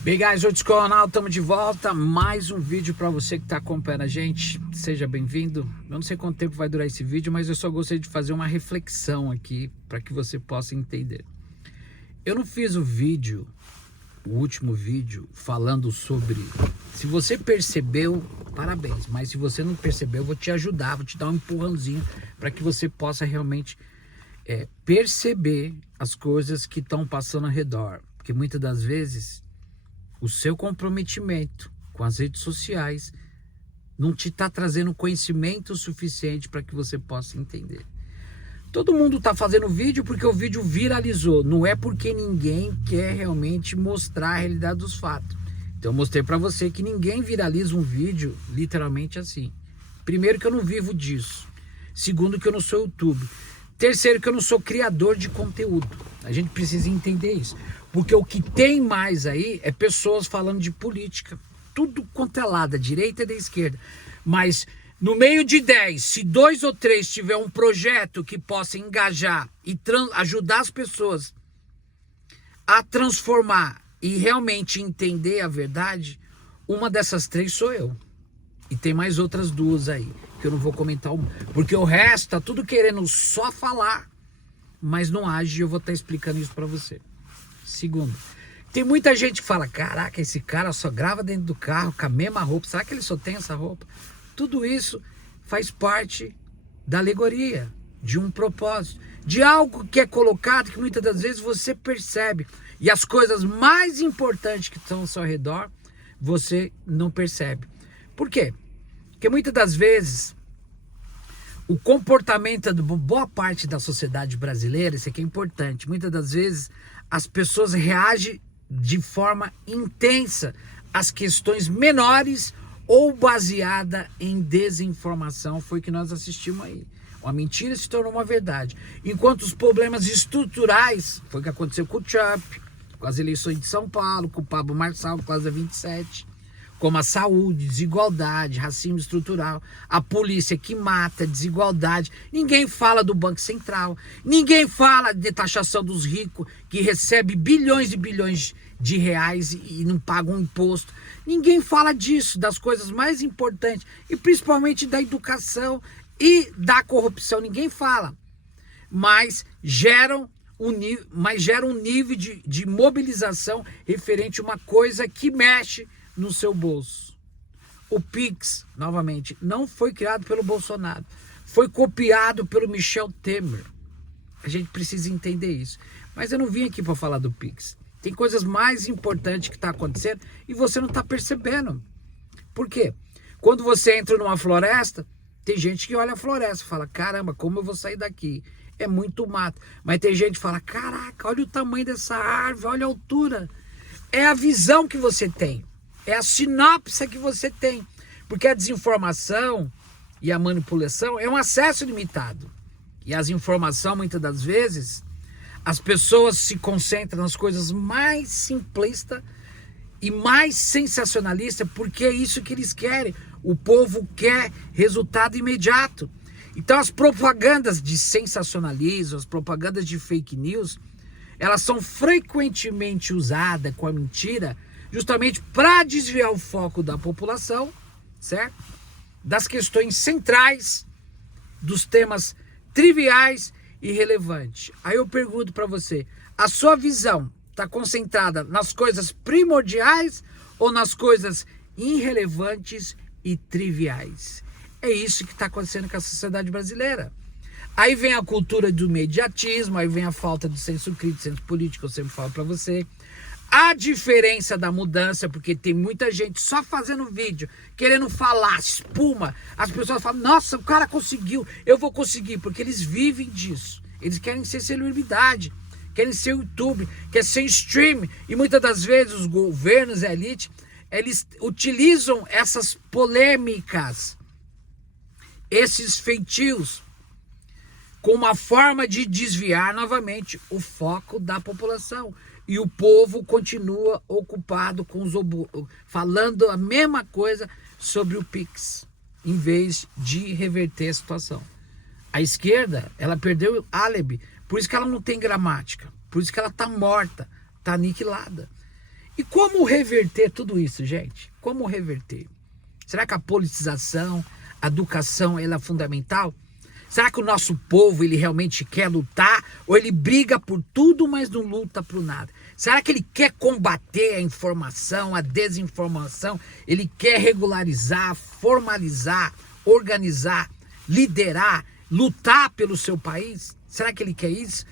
Bem, guys, eu sou o canal, estamos de volta. Mais um vídeo para você que está acompanhando a gente. Seja bem-vindo. Eu não sei quanto tempo vai durar esse vídeo, mas eu só gostaria de fazer uma reflexão aqui para que você possa entender. Eu não fiz o último vídeo, falando sobre... Se você percebeu, parabéns. Mas se você não percebeu, eu vou te ajudar, vou te dar um empurrãozinho para que você possa realmente perceber as coisas que estão passando ao redor. Porque muitas das vezes... o seu comprometimento com as redes sociais não te está trazendo conhecimento suficiente para que você possa entender. Todo mundo está fazendo vídeo porque o vídeo viralizou. Não é porque ninguém quer realmente mostrar a realidade dos fatos. Então eu mostrei para você que ninguém viraliza um vídeo literalmente assim. Primeiro, que eu não vivo disso. Segundo, que eu não sou YouTube. Terceiro, que eu não sou criador de conteúdo. A gente precisa entender isso. Porque o que tem mais aí é pessoas falando de política. Tudo quanto é lado, da direita e da esquerda. Mas no meio de 10, se 2 ou 3 tiver um projeto que possa engajar e ajudar as pessoas a transformar e realmente entender a verdade, uma dessas 3 sou eu. E tem mais outras 2 aí, que eu não vou comentar, porque o resto tá tudo querendo só falar, mas não age, e eu vou estar explicando isso para você. Segundo, tem muita gente que fala, caraca, esse cara só grava dentro do carro com a mesma roupa, será que ele só tem essa roupa? Tudo isso faz parte da alegoria, de um propósito, de algo que é colocado que muitas das vezes você percebe, e as coisas mais importantes que estão ao seu redor, você não percebe. Por quê? Porque muitas das vezes o comportamento de boa parte da sociedade brasileira, isso aqui é importante, muitas das vezes as pessoas reagem de forma intensa às questões menores ou baseada em desinformação. Foi o que nós assistimos aí. Uma mentira se tornou uma verdade. Enquanto os problemas estruturais, foi o que aconteceu com o Trump, com as eleições de São Paulo, com o Pablo Marçal, com a 27, como a saúde, desigualdade, racismo estrutural, a polícia que mata, desigualdade. Ninguém fala do Banco Central, ninguém fala de taxação dos ricos, que recebe bilhões e bilhões de reais e não paga um imposto. Ninguém fala disso, das coisas mais importantes, e principalmente da educação e da corrupção. Ninguém fala, mas geram um nível de mobilização referente a uma coisa que mexe no seu bolso. O Pix, novamente, não foi criado pelo Bolsonaro, foi copiado pelo Michel Temer. A gente precisa entender isso. Mas eu não vim aqui para falar do Pix. Tem coisas mais importantes que estão acontecendo e você não está percebendo. Por quê? Quando você entra numa floresta, tem gente que olha a floresta e fala, caramba, como eu vou sair daqui? É muito mato. Mas tem gente que fala, caraca, olha o tamanho dessa árvore, olha a altura. É a visão que você tem. É a sinopse que você tem. Porque a desinformação e a manipulação é um acesso limitado. E as informações, muitas das vezes, as pessoas se concentram nas coisas mais simplistas e mais sensacionalistas, porque é isso que eles querem. O povo quer resultado imediato. Então as propagandas de sensacionalismo, as propagandas de fake news, elas são frequentemente usadas com a mentira, justamente para desviar o foco da população, certo? Das questões centrais, dos temas triviais e relevantes. Aí eu pergunto para você, a sua visão está concentrada nas coisas primordiais ou nas coisas irrelevantes e triviais? É isso que está acontecendo com a sociedade brasileira. Aí vem a cultura do imediatismo, aí vem a falta de senso crítico, senso político, eu sempre falo para você. A diferença da mudança, porque tem muita gente só fazendo vídeo, querendo falar, espuma. As pessoas falam, nossa, o cara conseguiu, eu vou conseguir, porque eles vivem disso. Eles querem ser celebridade, querem ser YouTube, querem ser stream. E muitas das vezes os governos e a elite, eles utilizam essas polêmicas, esses feitios, com uma forma de desviar novamente o foco da população. E o povo continua ocupado com os falando a mesma coisa sobre o Pix, em vez de reverter a situação. A esquerda, ela perdeu o álibi, por isso que ela não tem gramática, por isso que ela está morta, está aniquilada. E como reverter tudo isso, gente? Como reverter? Será que a politização, a educação, ela é fundamental? Será que o nosso povo, ele realmente quer lutar? Ou ele briga por tudo, mas não luta por nada? Será que ele quer combater a informação, a desinformação? Ele quer regularizar, formalizar, organizar, liderar, lutar pelo seu país? Será que ele quer isso?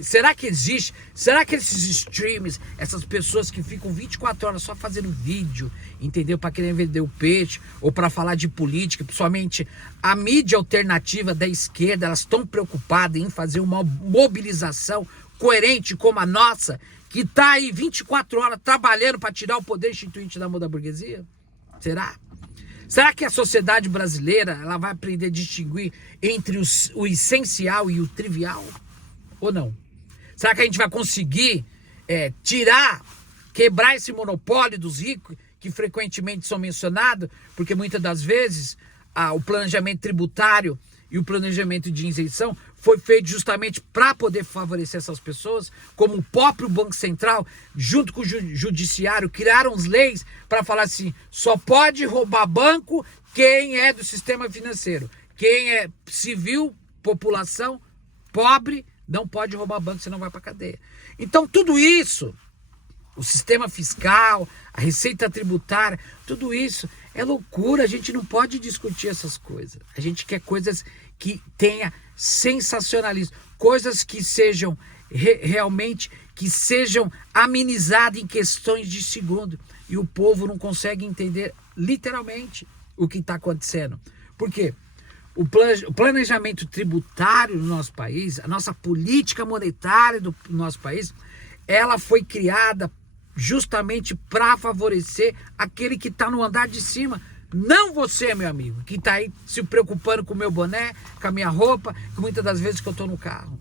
Será que existe? Será que esses streams, essas pessoas que ficam 24 horas só fazendo vídeo, entendeu? Para querer vender o peixe ou para falar de política, principalmente a mídia alternativa da esquerda, elas estão preocupadas em fazer uma mobilização coerente como a nossa, que está aí 24 horas trabalhando para tirar o poder instituinte da mão da burguesia? Será? Será que a sociedade brasileira ela vai aprender a distinguir entre o essencial e o trivial? Ou não? Será que a gente vai conseguir quebrar esse monopólio dos ricos que frequentemente são mencionados? Porque muitas das vezes o planejamento tributário e o planejamento de isenção foi feito justamente para poder favorecer essas pessoas, como o próprio Banco Central, junto com o Judiciário, criaram as leis para falar assim, só pode roubar banco quem é do sistema financeiro. Quem é civil, população, pobre, não pode roubar banco, senão vai para cadeia. Então tudo isso, o sistema fiscal, a receita tributária, tudo isso é loucura. A gente não pode discutir essas coisas. A gente quer coisas que tenha sensacionalismo, coisas que sejam realmente, que sejam amenizadas em questões de segundo. E o povo não consegue entender literalmente o que está acontecendo. Por quê? O planejamento tributário no nosso país, a nossa política monetária do nosso país, ela foi criada justamente para favorecer aquele que está no andar de cima. Não você, meu amigo, que está aí se preocupando com o meu boné, com a minha roupa, que muitas das vezes que eu estou no carro.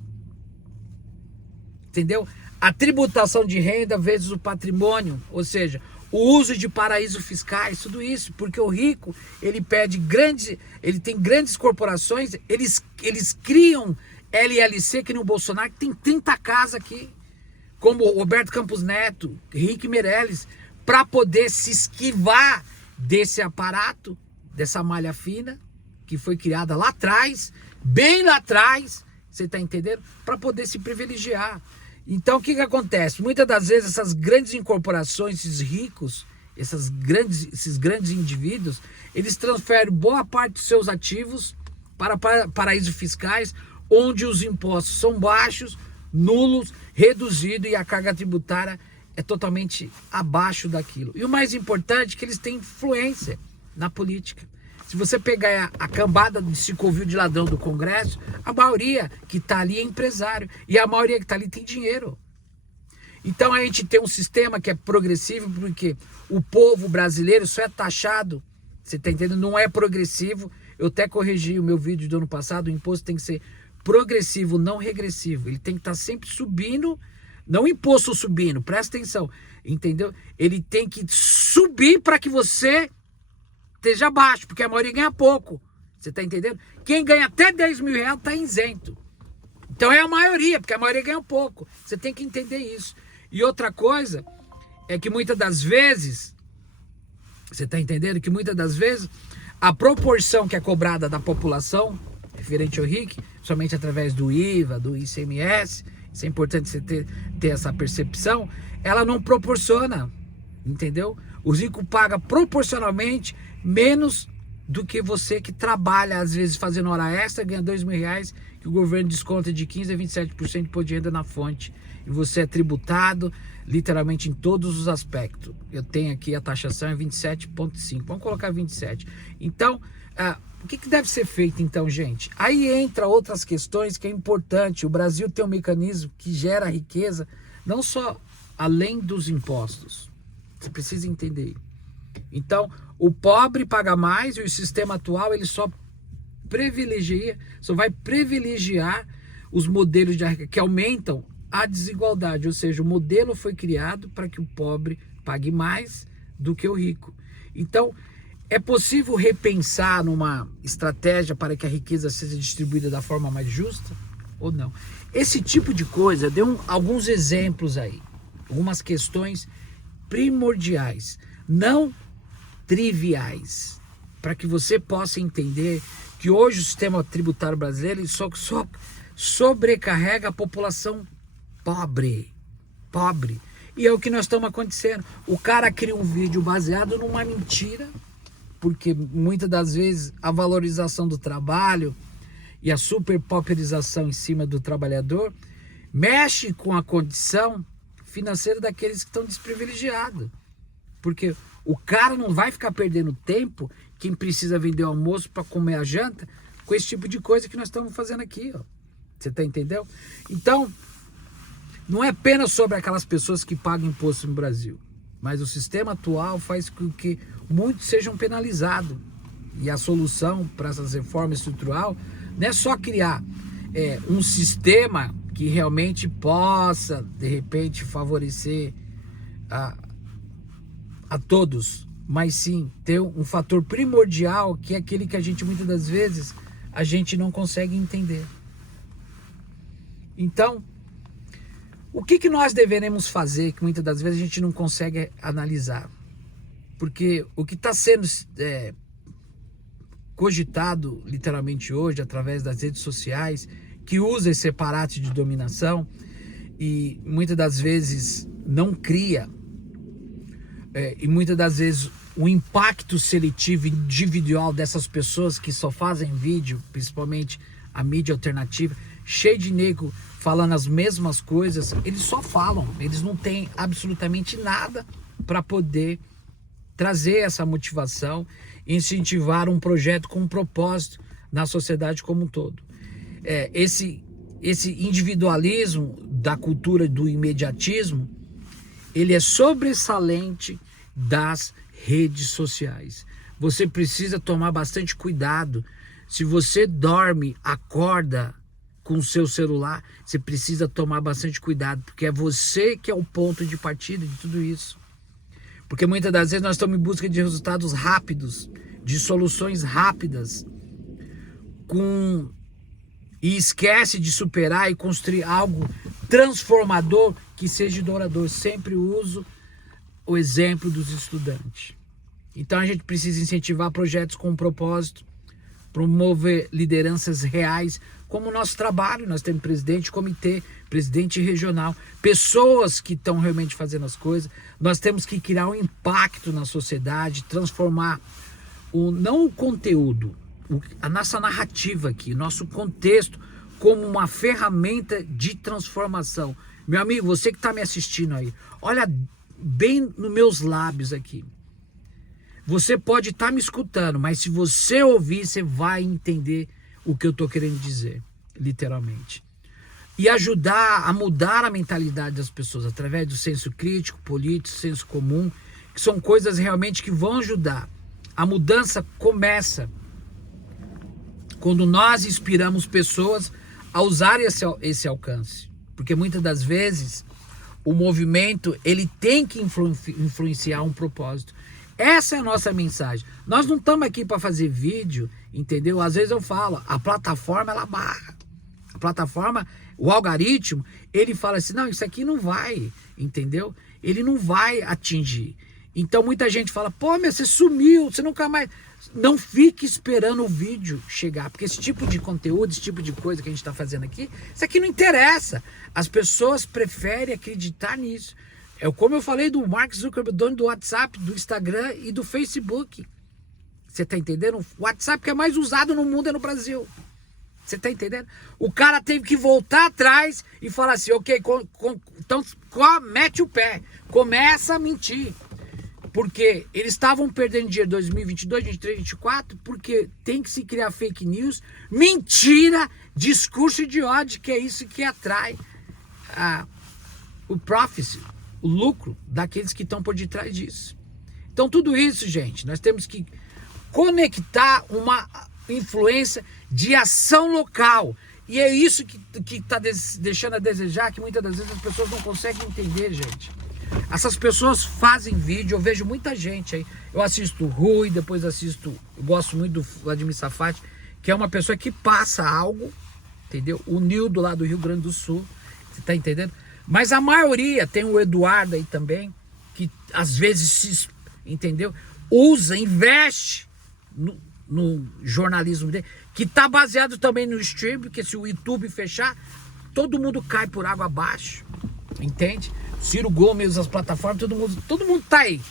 Entendeu? A tributação de renda vezes o patrimônio, ou seja, o uso de paraísos fiscais, tudo isso, porque o rico, ele tem grandes corporações, eles criam LLC, que nem o Bolsonaro, que tem 30 casas aqui, como o Roberto Campos Neto, Henrique Meirelles, para poder se esquivar desse aparato, dessa malha fina, que foi criada lá atrás, bem lá atrás, você está entendendo? Para poder se privilegiar. Então o que acontece? Muitas das vezes essas grandes incorporações, esses ricos, esses grandes indivíduos, eles transferem boa parte dos seus ativos para paraísos fiscais, onde os impostos são baixos, nulos, reduzidos e a carga tributária é totalmente abaixo daquilo. E o mais importante é que eles têm influência na política. Se você pegar a cambada de covil de ladrão do Congresso, a maioria que está ali é empresário. E a maioria que está ali tem dinheiro. Então a gente tem um sistema que é progressivo, porque o povo brasileiro só é taxado, você está entendendo? Não é progressivo. Eu até corrigi o meu vídeo do ano passado, o imposto tem que ser progressivo, não regressivo. Ele tem que estar sempre subindo, não o imposto subindo, presta atenção, entendeu? Ele tem que subir para que você esteja baixo, porque a maioria ganha pouco. Você tá entendendo? Quem ganha até 10 mil reais tá isento. Então é a maioria, porque a maioria ganha pouco. Você tem que entender isso. E outra coisa é que muitas das vezes, você tá entendendo? Que muitas das vezes a proporção que é cobrada da população, referente ao RIC, somente através do IVA, do ICMS, isso é importante você ter essa percepção, ela não proporciona, entendeu? O rico paga proporcionalmente menos do que você que trabalha, às vezes fazendo hora extra, ganha 2 mil reais, que o governo desconta de 15% a 27% de imposto de renda na fonte. E você é tributado literalmente em todos os aspectos. Eu tenho aqui a taxação é 27,5%. Vamos colocar 27%. Então, o que deve ser feito então, gente? Aí entra outras questões que é importante. O Brasil tem um mecanismo que gera riqueza, não só além dos impostos. Você precisa entender. Então, o pobre paga mais e o sistema atual ele só vai privilegiar os modelos que aumentam a desigualdade. Ou seja, o modelo foi criado para que o pobre pague mais do que o rico. Então, é possível repensar numa estratégia para que a riqueza seja distribuída da forma mais justa ou não? Esse tipo de coisa, deu alguns exemplos aí, algumas questões primordiais, não triviais, para que você possa entender que hoje o sistema tributário brasileiro só sobrecarrega a população pobre. E é o que nós estamos acontecendo. O cara cria um vídeo baseado numa mentira, porque muitas das vezes a valorização do trabalho e a superpopularização em cima do trabalhador mexe com a condição financeira daqueles que estão desprivilegiados. Porque o cara não vai ficar perdendo tempo, quem precisa vender o almoço para comer a janta, com esse tipo de coisa que nós estamos fazendo aqui. Ó. Você está entendendo? Então, não é apenas sobre aquelas pessoas que pagam imposto no Brasil, mas o sistema atual faz com que muitos sejam penalizados. E a solução para essas reformas estruturais não é só criar um sistema que realmente possa, de repente, favorecer a todos, mas sim ter um fator primordial, que é aquele que a gente, muitas das vezes, a gente não consegue entender. Então, o que nós deveremos fazer, que muitas das vezes a gente não consegue analisar? Porque o que está sendo cogitado, literalmente hoje, através das redes sociais, que usa esse aparato de dominação e muitas das vezes não cria, e muitas das vezes o impacto seletivo individual dessas pessoas que só fazem vídeo, principalmente a mídia alternativa, cheio de nego falando as mesmas coisas, eles só falam, eles não têm absolutamente nada para poder trazer essa motivação, incentivar um projeto com um propósito na sociedade como um todo. Esse individualismo da cultura do imediatismo, ele é sobressalente das redes sociais. Você precisa tomar bastante cuidado. Se você dorme, acorda com o seu celular, você precisa tomar bastante cuidado, porque é você que é o ponto de partida de tudo isso. Porque muitas das vezes nós estamos em busca de resultados rápidos, de soluções rápidas, e esquece de superar e construir algo transformador que seja duradouro. Sempre uso o exemplo dos estudantes. Então a gente precisa incentivar projetos com propósito, promover lideranças reais, como o nosso trabalho. Nós temos presidente de comitê, presidente regional, pessoas que estão realmente fazendo as coisas. Nós temos que criar um impacto na sociedade, transformar não o conteúdo, a nossa narrativa aqui, nosso contexto, como uma ferramenta de transformação. Meu amigo, você que está me assistindo aí, olha bem nos meus lábios aqui. Você pode estar me escutando, mas se você ouvir, você vai entender o que eu estou querendo dizer, literalmente. E ajudar a mudar a mentalidade das pessoas através do senso crítico, político, senso comum, que são coisas realmente que vão ajudar. A mudança começa quando nós inspiramos pessoas a usar esse alcance. Porque muitas das vezes o movimento ele tem que influenciar um propósito. Essa é a nossa mensagem. Nós não estamos aqui para fazer vídeo, entendeu? Às vezes eu falo, a plataforma ela barra. A plataforma, o algoritmo, ele fala assim, não, isso aqui não vai, entendeu? Ele não vai atingir. Então muita gente fala, pô, meu, você sumiu, você nunca mais... Não fique esperando o vídeo chegar, porque esse tipo de conteúdo, esse tipo de coisa que a gente está fazendo aqui, isso aqui não interessa. As pessoas preferem acreditar nisso. Como eu falei do Mark Zuckerberg, dono do WhatsApp, do Instagram e do Facebook. Você está entendendo? O WhatsApp que é mais usado no mundo é no Brasil. Você está entendendo? O cara teve que voltar atrás e falar assim, ok, então mete o pé, começa a mentir. Porque eles estavam perdendo dinheiro em 2022, 2023, 2024, porque tem que se criar fake news, mentira, discurso de ódio, que é isso que atrai o profit, o lucro daqueles que estão por detrás disso. Então tudo isso, gente, nós temos que conectar uma influência de ação local. E é isso que está deixando a desejar, que muitas das vezes as pessoas não conseguem entender, gente. Essas pessoas fazem vídeo, eu vejo muita gente aí. Eu assisto o Rui, depois eu gosto muito do Vladimir Safati, que é uma pessoa que passa algo, entendeu? O Nildo lá do Rio Grande do Sul, você tá entendendo? Mas a maioria, tem o Eduardo aí também, que às vezes entendeu? Usa, investe no jornalismo dele, que está baseado também no stream, porque se o YouTube fechar, todo mundo cai por água abaixo, entende? Ciro Gomes, as plataformas, todo mundo tá aí.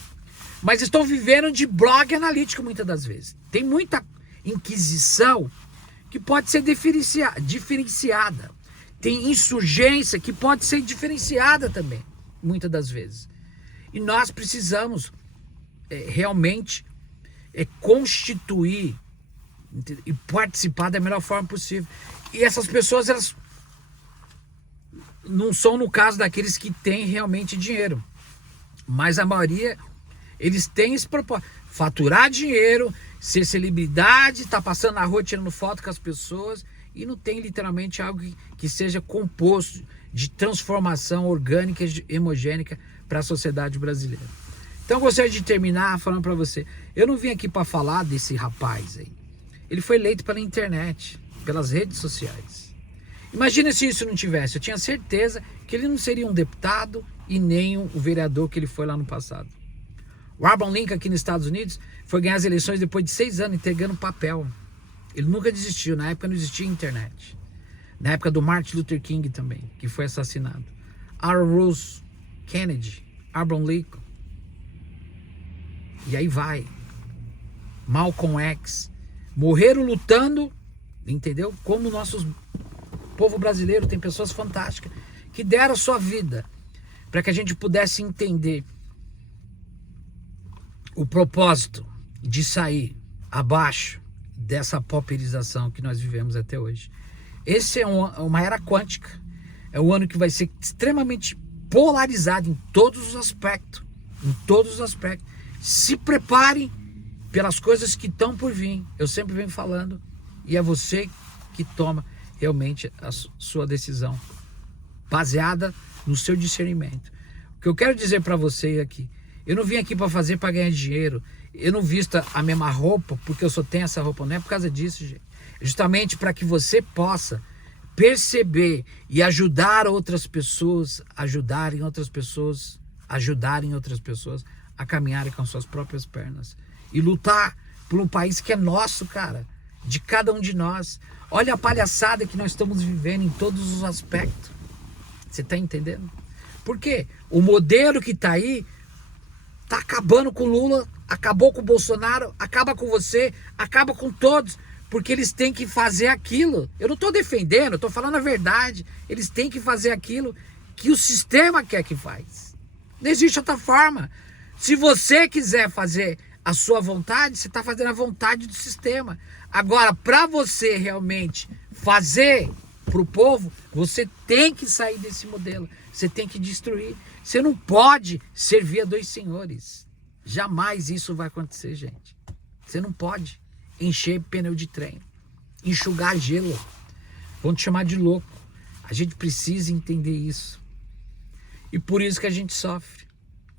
Mas estão vivendo de blog analítico muitas das vezes. Tem muita inquisição que pode ser diferenciada. Tem insurgência que pode ser diferenciada também, muitas das vezes. E nós precisamos realmente constituir e participar da melhor forma possível. E essas pessoas, elas não são no caso daqueles que têm realmente dinheiro, mas a maioria, eles têm esse propósito: faturar dinheiro, ser celebridade, tá passando na rua tirando foto com as pessoas, e não tem literalmente algo que seja composto de transformação orgânica e homogênica para a sociedade brasileira. Então eu gostaria de terminar falando para você, eu não vim aqui para falar desse rapaz aí. Ele foi eleito pela internet, pelas redes sociais. Imagina se isso não tivesse. Eu tinha certeza que ele não seria um deputado e nem o vereador que ele foi lá no passado. O Abraham Lincoln aqui nos Estados Unidos foi ganhar as eleições depois de 6 anos entregando papel. Ele nunca desistiu. Na época não existia internet. Na época do Martin Luther King também, que foi assassinado. Aaron Rose, Kennedy, Abraham Lincoln. E aí vai. Malcolm X. Morreram lutando, entendeu? Como o nosso povo brasileiro, tem pessoas fantásticas que deram a sua vida para que a gente pudesse entender o propósito de sair abaixo dessa pauperização que nós vivemos até hoje. Esse é uma era quântica. É um ano que vai ser extremamente polarizado em todos os aspectos. Em todos os aspectos. Se preparem pelas coisas que estão por vir. Eu sempre venho falando. E é você que toma realmente a sua decisão, baseada no seu discernimento. O que eu quero dizer para você aqui, eu não vim aqui para fazer para ganhar dinheiro. Eu não visto a mesma roupa porque eu só tenho essa roupa. Não é por causa disso, gente. É justamente para que você possa perceber e ajudar outras pessoas, ajudarem outras pessoas a caminharem com suas próprias pernas. E lutar por um país que é nosso, cara. De cada um de nós. Olha a palhaçada que nós estamos vivendo em todos os aspectos. Você está entendendo? Por quê? O modelo que está aí está acabando com o Lula, acabou com o Bolsonaro, acaba com você, acaba com todos, porque eles têm que fazer aquilo. Eu não estou defendendo, eu estou falando a verdade. Eles têm que fazer aquilo que o sistema quer que faz. Não existe outra forma. Se você quiser fazer a sua vontade, você está fazendo a vontade do sistema. Agora, para você realmente fazer para o povo, você tem que sair desse modelo. Você tem que destruir. Você não pode servir a dois senhores. Jamais isso vai acontecer, gente. Você não pode encher pneu de trem, enxugar gelo. Vão te chamar de louco. A gente precisa entender isso. E por isso que a gente sofre.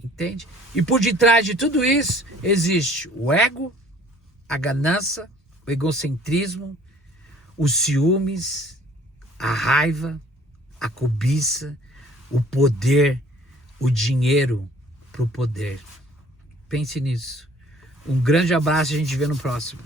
Entende? E por detrás de tudo isso existe o ego, a ganância, o egocentrismo, os ciúmes, a raiva, a cobiça, o poder, o dinheiro para o poder. Pense nisso. Um grande abraço e a gente vê no próximo.